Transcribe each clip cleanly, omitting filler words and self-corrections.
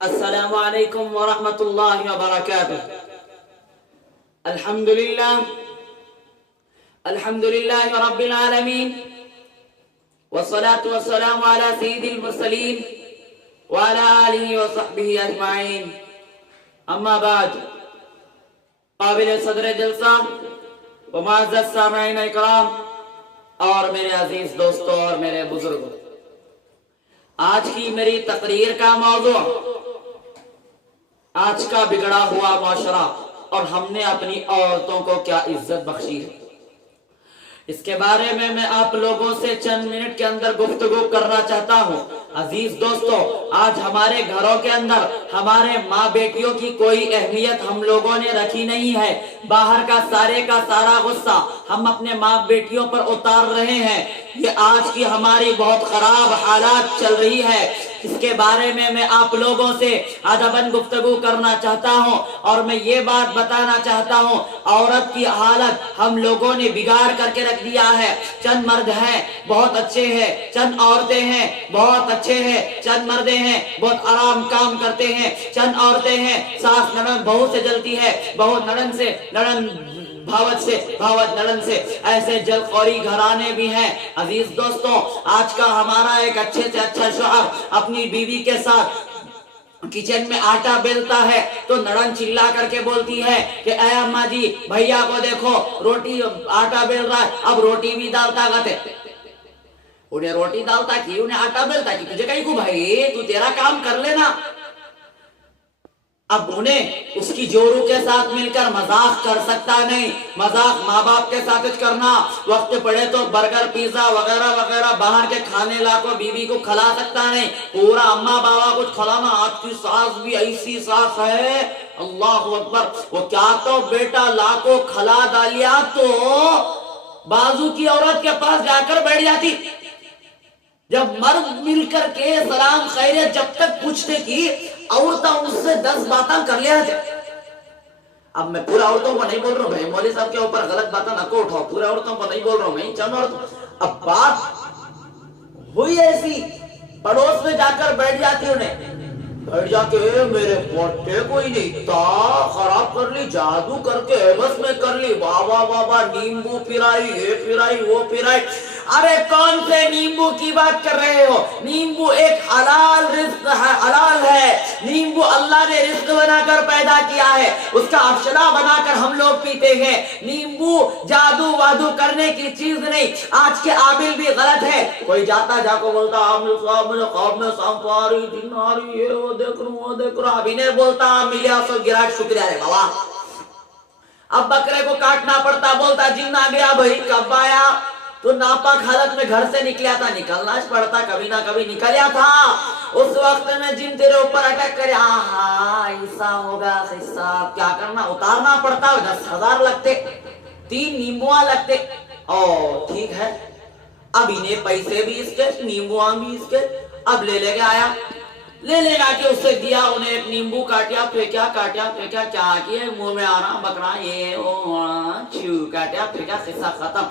السلام علیکم ورحمۃ اللہ وبرکاتہ۔ الحمد للہ رب العالمین، والصلاة والسلام علی سید المرسلین وعلی آلہ وصحبہ اجمعین، اما بعد۔ قابل صدر جلسہ و معزز سامعین اکرام اور میرے عزیز دوستوں اور میرے بزرگوں، آج کی میری تقریر کا موضوع آج کا بگڑا ہوا معاشرہ اور ہم نے اپنی عورتوں کو کیا عزت بخشی ہے، اس کے بارے میں آپ لوگوں سے چند منٹ کے اندر گفتگو کرنا چاہتا ہوں۔ عزیز دوستو، آج ہمارے گھروں کے اندر ہمارے ماں بیٹیوں کی کوئی اہمیت ہم لوگوں نے رکھی نہیں ہے۔ باہر کا سارا غصہ ہم اپنے ماں بیٹیوں پر اتار رہے ہیں۔ یہ آج کی ہماری بہت خراب حالات چل رہی ہے، اس کے بارے میں آپ لوگوں سے ادباً گفتگو کرنا چاہتا ہوں، اور میں یہ بات بتانا چاہتا ہوں، عورت کی حالت ہم لوگوں نے بگاڑ کر کے رکھ دیا ہے۔ چند مرد ہیں بہت اچھے ہیں، چند عورتیں ہیں بہت اچھے ہیں، چند مردیں ہیں بہت آرام کام کرتے ہیں، چند عورتیں ہیں ساس نڑند بہو سے جلتی ہے، بہو نڑند سے، نڑند بھاوت سے، بھاوت نڑند سے، ایسے جل خوری گھرانے بھی ہیں۔ عزیز دوستوں، آج کا ہمارا ایک اچھے سے اچھا شوہر اپنی بیوی کے ساتھ کچن میں آٹا بیلتا ہے تو نڑند چلا کر کے بولتی ہے کہ اے اماں جی، بھیا کو دیکھو روٹی آٹا بیل رہا ہے، اب روٹی بھی ڈالتا گتے۔ انہیں روٹی ڈالتا کی، انہیں آٹا بیلتا کی، تجھے کہیں کو بھائی تو تیرا کام کر لینا۔ اب انہیں اس کی جورو کے ساتھ مل کر مذاق کر سکتا نہیں، مذاق ماں باپ کے ساتھ کرنا، وقت پڑے تو برگر پیزا وغیرہ وغیرہ باہر کے کھانے لا کو بیوی کو کھلا سکتا نہیں، پورا اماں بابا کچھ کھلانا۔ آج کی ساس بھی ایسی ساس ہے، اللہ اکبر، وہ کیا تو بیٹا لا کو کھلا ڈالیا تو بازو کی عورت کے پاس جا کر بیٹھ جاتی، جب مرد مل کر کے سلام خیریت جب تک پوچھتے کی، عورتیں اس سے 10 باتیں کر لیا جائے۔ اب میں پورا عورتوں کو نہیں بول رہا ہوں بھائی، مولوی صاحب کے اوپر غلط باتیں نہ کو اٹھاؤ، پورا عورتوں کو نہیں بول رہا ہوں میں، چند عورتوں۔ اب بات ہوئی ایسی، پڑوس میں جا کر بیٹھ جاتی، انہیں بیٹھ جا کے میرے پوٹے کوئی نہیں تا خراب کر لی، جادو کر کے بس میں کر لی، واہ واہ واہ واہ، نیمبو پھرائی، یہ پھرائی وہ پھرائی۔ ارے کون سے نیمبو کی بات کر رہے ہو؟ نیمبو ایک حلال رزق ہے، حلال ہے، نیمبو اللہ نے رزق بنا کر پیدا کیا ہے، اس کا افشلا بنا کر ہم لوگ پیتے ہیں۔ نیمبو جادو وادو کرنے کی چیز نہیں۔ آج کے عامل بھی غلط ہے، کوئی جاتا جا کو بولتا عامل صاحب مجھے خواب میں سانپ آ رہی، جن آ رہی ہے، وہ دیکھ رہا ہوں وہ دیکھ رہا ہوں، ابھی نہیں بولتا ملیا سو گراٹ شکریہ رے بابا۔ اب بکرے کو کاٹنا پڑتا، بولتا جن آ گیا بھائی، کب آیا؟ تو ناپاک حالت میں گھر سے نکلیا تھا، نکلنا پڑتا، کبھی نہ کبھی نکلیا تھا۔ اس وقت میں جن تیرے اوپر اٹیک کرے، آہا ایسا ہوگا ایسا، کیا کرنا؟ اتارنا پڑتا، 10,000 لگتے، 3 نیمبوਆਂ لگتے۔ او ٹھیک ہے، اب انہیں پیسے بھی اس کے، نیمبوਆਂ بھی اس کے، اب لے لے کے آیا، لے لے گا کہ اسے دیا، انہیں ایک نیمبو کاٹیا پھینکیا، کاٹیا پھینکیا، کیا کیا منہ میں آنا بکرا، یہ چھو کاٹیا پھینکیا، قصہ ختم۔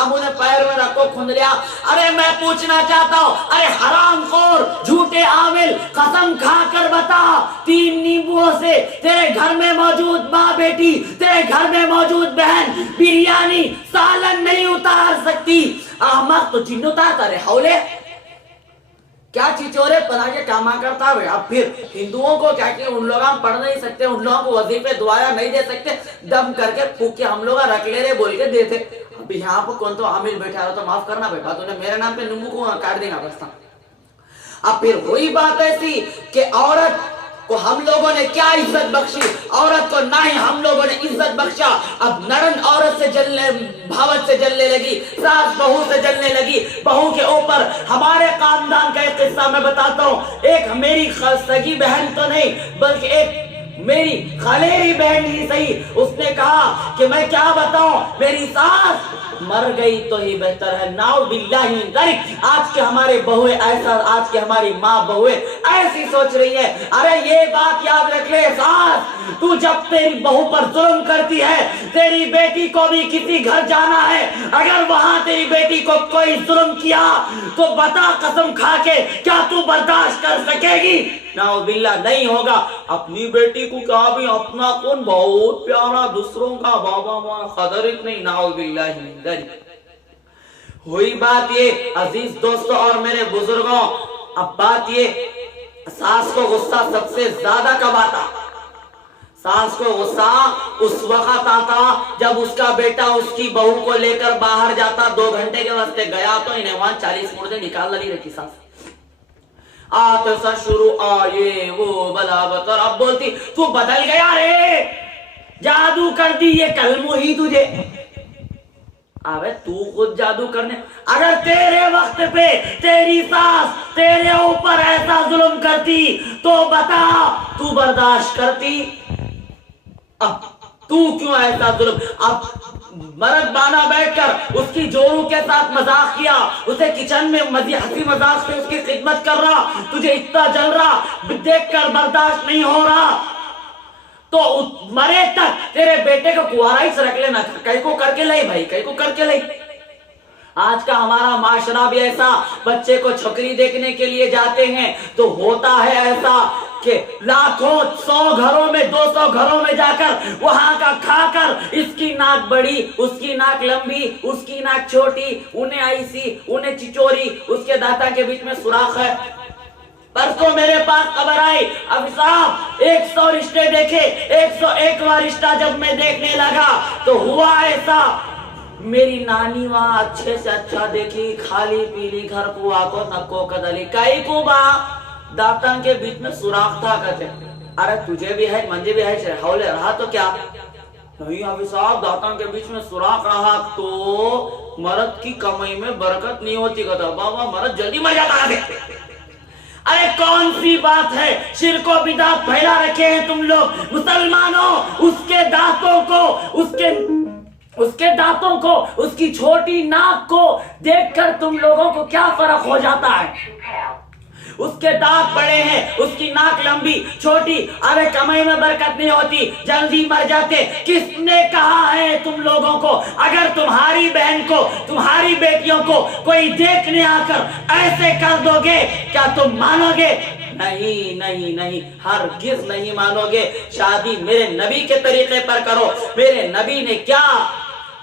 اب انہیں پیر میں رکھو کھندلیا۔ ارے میں پوچھنا چاہتا ہوں، ارے حرام خور جھوٹے عامل، قسم کھا کر بتا، 3 نیمبوؤں سے تیرے گھر میں موجود ماں بیٹی، تیرے گھر میں موجود بہن بریانی سالن نہیں اتار سکتی؟ احمق تو جن اتارتا رہے، حولے کیا چچورے پنا کے کاما کرتا ہے۔ اب پھر ہندوؤں کو کیا کہ ان لوگ ہم پڑھ نہیں سکتے، ان لوگوں کو وظیفے دعایا نہیں دے سکتے، دم کر کے پھوک کے ہم لوگ رکھ لے رہے بول کے دیتے۔ اب یہاں پر کون تو عامل بیٹھا رہا تو معاف کرنا بیٹا، تو نے میرے نام پہ نیمبو کو کاٹ دینا بستا۔ اب پھر وہی بات ایسی کہ عورت کو ہم لوگوں نے کیا عزت بخشی، عورت کو نہ ہی ہم لوگوں نے عزت بخشا۔ اب نڑند عورت سے جلنے، بھاوت سے جلنے لگی، ساس بہو سے جلنے لگی، بہو کے اوپر۔ ہمارے خاندان کا ایک قصہ میں بتاتا ہوں، ایک میری سگی بہن تو نہیں بلکہ ایک میری خلیری بہن ہی صحیح، اس نے کہا کہ میں کیا بتاؤں، میری ساس مر گئی تو ہی بہتر ہے، ناؤ باللہ من ذلک۔ آج کے ہمارے بہویں ایسا، آج کے ہماری ماں بہویں ایسی سوچ رہی ہے۔ ارے یہ بات یاد رکھ لے ساس، تو جب تیری بہو پر ظلم کرتی ہے، تیری بیٹی کو بھی کسی گھر جانا ہے، اگر وہاں تیری بیٹی کو کوئی ظلم کیا تو بتا قسم کھا کے کیا تو برداشت کر سکے گی؟ نعوذ باللہ نہیں ہوگا. اپنی بیٹی کو کہا بھی اپنا کون بہت پیارا، دوسروں کا بابا ماں قدر نہیں. نعوذ باللہ من ذلک. ہوئی بات یہ عزیز دوستوں اور میرے بزرگوں، اب بات یہ ساس کو غصہ سب سے زیادہ کب آتا؟ ساس کو غصہ اس وقت آتا جب اس کا بیٹا اس کی بہو کو لے کر باہر جاتا، 2 گھنٹے کے واسطے گیا تو انہیں وہاں 40 مردے نکال لی رہتی ساس. آتے سا شروع آئے وہ بلا بتر، اب بولتی تو بدل گیا رے، جادو کر دی یہ کلمہ ہی تجھے. آوے تو خود جادو کرنے، اگر تیرے وقت پہ تیری ساس تیرے اوپر ایسا ظلم کرتی تو بتا تو برداشت کرتی؟ اب تو کیوں ایسا ظلم؟ اب مرد بانا بیٹھ کر اس کی جورو کے ساتھ مذاق کیا، اسے کچن میں ہنسی مذاق سے اس کی خدمت کر رہا، تجھے اتنا جل رہا، دیکھ کر برداشت نہیں ہو رہا، تو مرے تک تیرے بیٹے کو کوارا ہی سے رکھ لینا. کئی کو کر کے لئی بھائی، کئی کو کر کے لئی. آج کا ہمارا معاشرہ بھی ایسا، بچے کو چھوکری دیکھنے کے لیے جاتے ہیں تو ہوتا ہے ایسا کہ لاکھوں 100 گھروں میں 200 گھروں میں جا کر وہاں کا کھا کر اس کی ناک بڑی، اس کی ناک لمبی، اس کی ناک چھوٹی، انہیں ایسی، انہیں چچوری، اس کے دانتوں کے بیچ میں سوراخ ہے. پرسوں میرے پاس خبر آئی، اب صاحب 100 رشتے دیکھے، 101واں رشتہ جب میں دیکھنے لگا تو ہوا ایسا، میری نانی وہاں اچھے سے اچھا دیکھی، خالی پیلی گھر کو آکو نکو کدلی، کئی کو با دانتوں کے بیچ میں سوراخ تھا. کہتے ارے تجھے بھی ہے، منجے بھی ہے، ہولے رہا تو کیا نہیں حافظ صاحب، دانتوں کے بیچ میں سوراخ رہا تو مرد کی کمائی میں برکت نہیں ہوتی. کہتا بابا مرد جلدی مر جاتا ہے. ارے کون سی بات ہے، شرک و بدعت پھیلا رکھے ہیں تم لوگ مسلمانوں. اس کے دانتوں کو، اس کی چھوٹی ناک کو دیکھ کر تم لوگوں کو کیا فرق ہو جاتا ہے؟ اس کے دانت بڑے ہیں، اس کی ناک لمبی چھوٹی، ارے کمائی میں برکت نہیں ہوتی، جلدی مر جاتے. کس نے کہا ہے تم لوگوں کو؟ اگر تمہاری بہن کو، تمہاری بیٹیوں کو کوئی دیکھنے آ کر ایسے کر دو گے کیا تم مانو گے؟ نہیں نہیں نہیں، ہرگز نہیں مانو گے. شادی میرے نبی کے طریقے پر کرو. میرے نبی نے کیا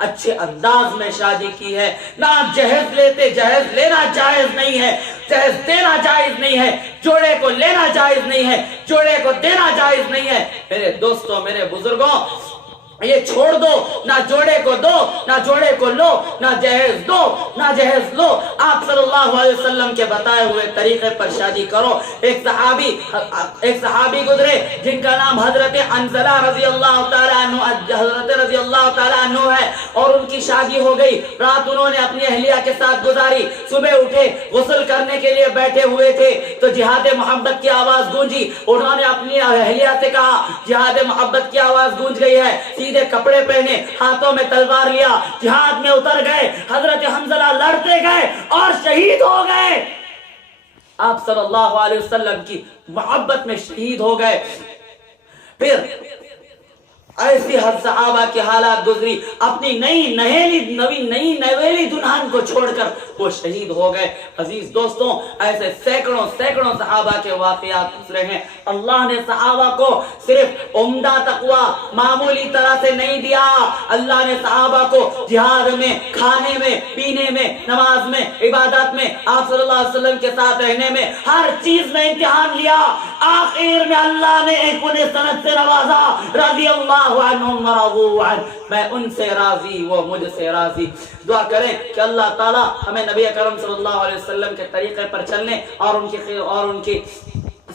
اچھے انداز میں شادی کی ہے. نہ جہیز لیتے، جہیز لینا جائز نہیں ہے، جہیز دینا جائز نہیں ہے، جوڑے کو لینا جائز نہیں ہے، جوڑے کو دینا جائز نہیں ہے. میرے دوستوں، میرے بزرگوں، یہ چھوڑ دو، نہ جوڑے کو دو، نہ جوڑے کو لو، نہ جہیز دو، نہ جہیز لو. آپ صلی اللہ علیہ وسلم کے بتائے ہوئے طریقے پر شادی کرو. ایک صحابی گزرے جن کا نام حضرت حنظلہ رضی اللہ تعالیٰ عنہ ہے، اور ان کی شادی ہو گئی. رات انہوں نے اپنی اہلیہ کے ساتھ گزاری. صبح اٹھے، غسل کرنے کے لیے بیٹھے ہوئے تھے تو جہاد محبت کی آواز گونجی. انہوں نے اپنی اہلیہ سے کہا جہاد محبت کی آواز گونج گئی ہے. سیدھے کپڑے پہنے، ہاتھوں میں تلوار لیا، جہاد میں اتر گئے. حضرت حنظلہ لڑتے گئے اور شہید ہو گئے. آپ صلی اللہ علیہ وسلم کی محبت میں شہید ہو گئے. پھر ایسی ہر صحابہ کی حالات گزری. اپنی نئی نویلی دلہن کو چھوڑ کر وہ شہید ہو گئے. عزیز دوستوں، ایسے سینکڑوں صحابہ کے واقعات گزرے ہیں. اللہ نے صحابہ کو صرف عمدہ تقوی معمولی طرح سے نہیں دیا. اللہ نے صحابہ کو جہاد میں، کھانے میں، پینے میں، نماز میں، عبادات میں، آپ صلی اللہ علیہ وسلم کے ساتھ رہنے میں، ہر چیز میں امتحان لیا. آخر میں اللہ نے ایک انہیں سند سے نوازا، رضی اللہ عنہم ورضوا عنہ، میں ان سے راضی، وہ مجھ سے راضی. دعا کریں کہ اللہ تعالی ہمیں نبی اکرم صلی اللہ علیہ وسلم کے طریقے پر چلنے اور ان کی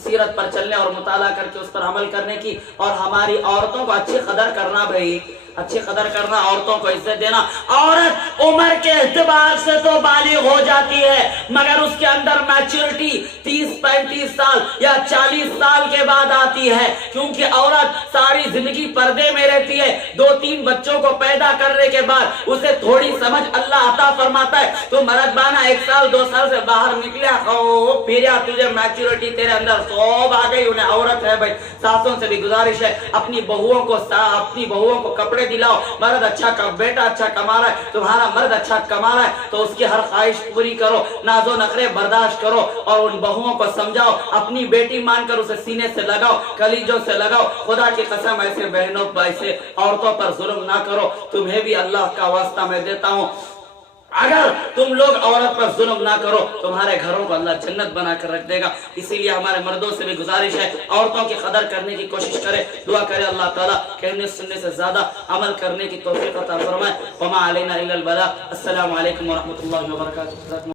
سیرت پر چلنے اور مطالعہ کر کے اس پر عمل کرنے کی، اور ہماری عورتوں کو اچھی قدر کرنا. بھائی اچھی قدر کرنا، عورتوں کو عزت دینا. عورت عمر کے اعتبار سے تو بالغ ہو جاتی ہے، مگر اس کے اندر میچورٹی 30-35 سال یا 40 سال کے بعد آتی ہے. کیونکہ عورت ساری زندگی پردے میں رہتی ہے. 2-3 بچوں کو پیدا کرنے کے بعد اسے تھوڑی سمجھ اللہ عطا فرماتا ہے. تو مرد بانا 1 سال 2 سال سے باہر نکلیا، پھر تجھے میچورٹی تیرے اندر سوب آ گئی. انہیں عورت ہے بھائی، ساسوں سے بھی گزارش ہے اپنی بہوؤں کو کپڑے کپڑے دلاؤ. مرد اچھا بیٹا اچھا کما رہا ہے, تمہارا مرد اچھا کما رہا ہے, تو اس کی ہر خواہش پوری کرو, ناز و نخرے برداشت کرو, اور ان بہوؤں کو سمجھاؤ, اپنی بیٹی مان کر اسے سینے سے لگاؤ, کلیجوں سے لگاؤ. خدا کی قسم ایسے بہنوں ایسے عورتوں پر ظلم نہ کرو. تمہیں بھی اللہ کا واسطہ میں دیتا ہوں, اگر تم لوگ عورت پر ظلم نہ کرو, تمہارے گھروں کو اللہ جنت بنا کر رکھ دے گا. اسی لیے ہمارے مردوں سے بھی گزارش ہے, عورتوں کی قدر کرنے کی کوشش کرے. دعا کرے اللہ تعالیٰ کہنے سننے سے زیادہ عمل کرنے کی توفیق عطا فرمائے. وما علینا الا البلاغ. السلام علیکم ورحمۃ اللہ وبرکاتہ.